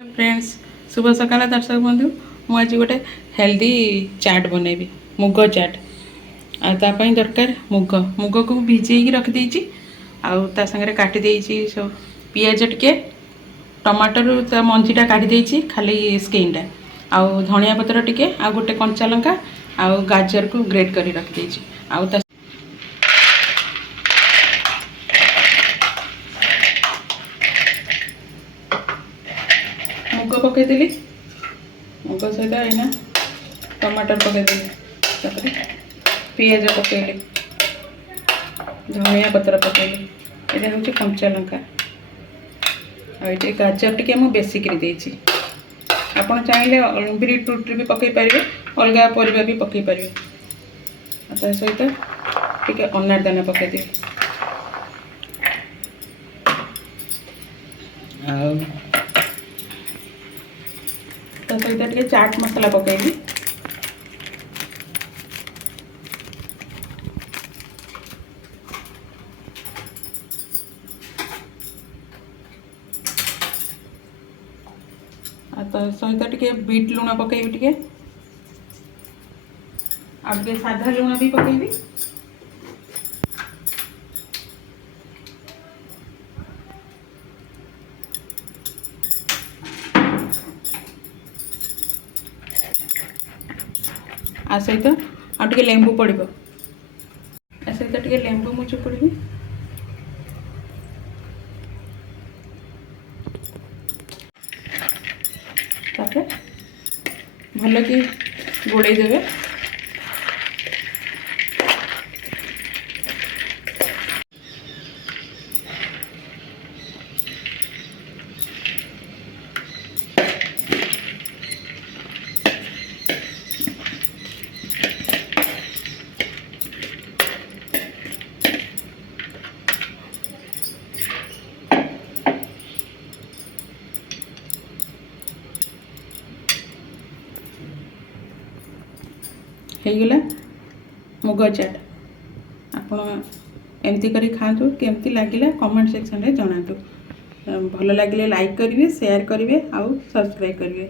Friends शुभ सकाल दर्शक बंधु मुझे गोटे हेल्दी चाट बनैबी मुग चाट आपाई दरकार मुग मुग को भिजे रखी आउ सागर काटी सब पियाज टिके टमाटर ता मंजीटा काटी खाली स्किनटा आउ धनिया पत्र टिके आ गोटे कंचा लंका आउ गाजर को ग्रेट कर रखी आउ मुग पकईदेली मुग सहित एना टमाटर पकईदेली पियाज पकईली धनिया पत्र पकईली ये हूँ कंचा लंका ये गाजर टी मुझे बेसी कर आपड़ चाहिए बीटरूट भी पकई पारे अलग परिवा भी पकई पारे सहित टी अनार दाना पकईदे सहित टे चाट मसला पकईली सहित टे बीट लुण पकईबी टे आगे साधा लुण भी पकईबी आ सहित आगे लेंबू पड़ो आ सहित टे लेंबू मुझे चिपुड़ी भल कि गोड़े देवे ହେଇଗଲା मुग चाट ଆପଣ ଏମିତି କରି ଖାଆନ୍ତୁ କେମିତି ଲାଗିଲା କମେଣ୍ଟ ସେକ୍ସନରେ ଜଣାନ୍ତୁ ଭଲ ଲାଗିଲେ ଲାଇକ୍ କରିବେ ସେୟାର କରିବେ ଆଉ ସବସ୍କ୍ରାଇବ୍ କରିବେ।